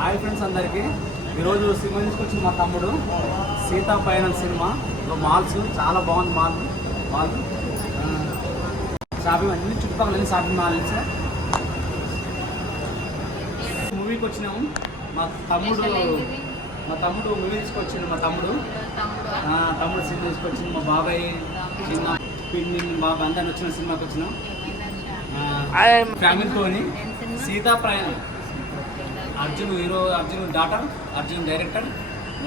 Hi friends అందరికీ. ఈరోజు cinema తీసుకొచ్చింది మా తమ్ముడు. సీతా పయనం సినిమా మాల్స్ చాలా బాగుంది. మాల్ షాపింగ్ అన్ని చుట్టుపక్కల అన్ని షాపింగ్ మాల్స్. మూవీకి వచ్చినాము. మా తమ్ముడు మూవీ తీసుకొచ్చిండు. మా తమ్ముడు సినిమా తీసుకొచ్చింది. మా బాబాయ్ చిన్న పిన్ని బాబాయ్ అందరిని వచ్చిన సినిమాకి వచ్చినాం ఫ్యామిలీతోని. సీతా ప్రయాణం. Arjun hero, Arjun daughter, Arjun director.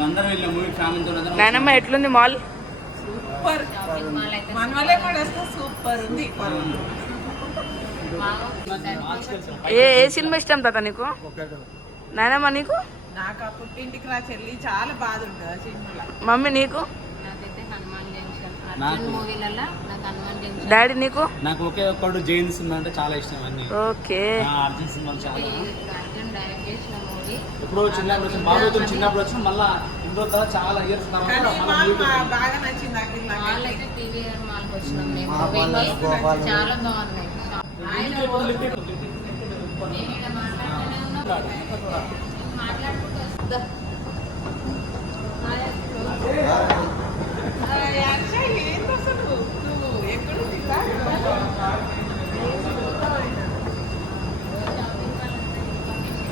అందరం వెళ్ళాం మూవీ ఫ్యామిలీతో. నానమ్మ ఎట్లుంది మాల్? సూపర్. మనవలే కూడా వస్తే సూపర్ ఉంది. ఏ సినిమా ఇష్టం తాత నీకు? నానమ్మ నీకు? నాకు ఆ పుట్టింటికి రా చెల్లి చాలా బాధ ఉంటుంది ఆ సినిమాలో. మమ్మీ నీకు? డాడీ నీకు? నాకు ఒకే ఒక్కడు జైన్ సినిమా అంటే చాలా ఇష్టం. అన్ని ఓకే. అర్జున్ సినిమాలు చాలా. ఎప్పుడో చిన్నప్పుడు వచ్చిన మళ్ళా ఇంట్లో తర్వాత చాలా ఇయర్స్ బాగా నచ్చింది. చాలా బాగున్నాయి.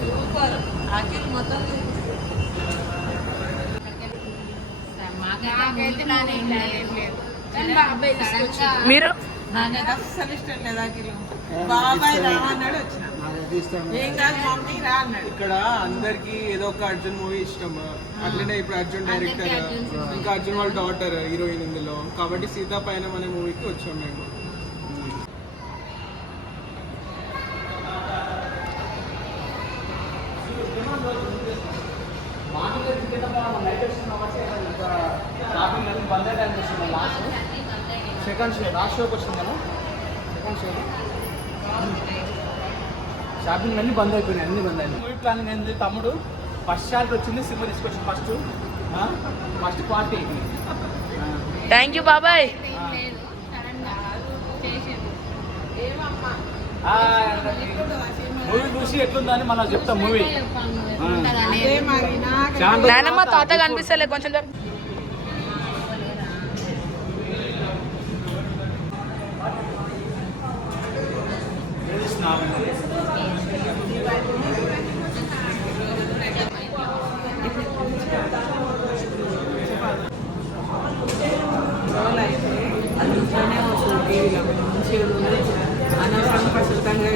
సూపర్. అఖిల్ మొత్తం మీరు? నాకైతే అస్సలు ఇష్టం లేదు అఖిల్. బాబాయ్ రా అన్నాడు, వచ్చిన ఏం కాదు మమ్మీ రా అన్నాడు. ఇక్కడ అందరికి ఏదో ఒక అర్జున్ మూవీ ఇష్టం. అట్లనే ఇప్పుడు అర్జున్ డైరెక్టర్, ఇంకా అర్జున్ వాళ్ళ డాటర్ హీరోయిన్ ఇందులో. కాబట్టి సీతా పయనం అనే మూవీకి వచ్చాం మేము. సెకండ్ షో లాస్ట్ షోకి వచ్చింది కదా. సెకండ్ షో షాపింగ్ అన్నీ బంద్ అయిపోయినాయి. అన్ని బంద్ అయినాయి. మూవీ ప్లానింగ్ అయింది. తమ్ముడు ఫస్ట్ షాట్ వచ్చింది. సినిమా తీసుకొచ్చింది. First party. థ్యాంక్ యూ బాబాయ్. మూవీ చూసి ఎట్లుందని మనం చెప్తాం. మూవీ నానమ్మ తాత కనిపిస్తలే కొంచెం. ఇంట్లోనే వస్తుంది టీవీలో మంచిగా అనవసరం ప్రస్తుతంగా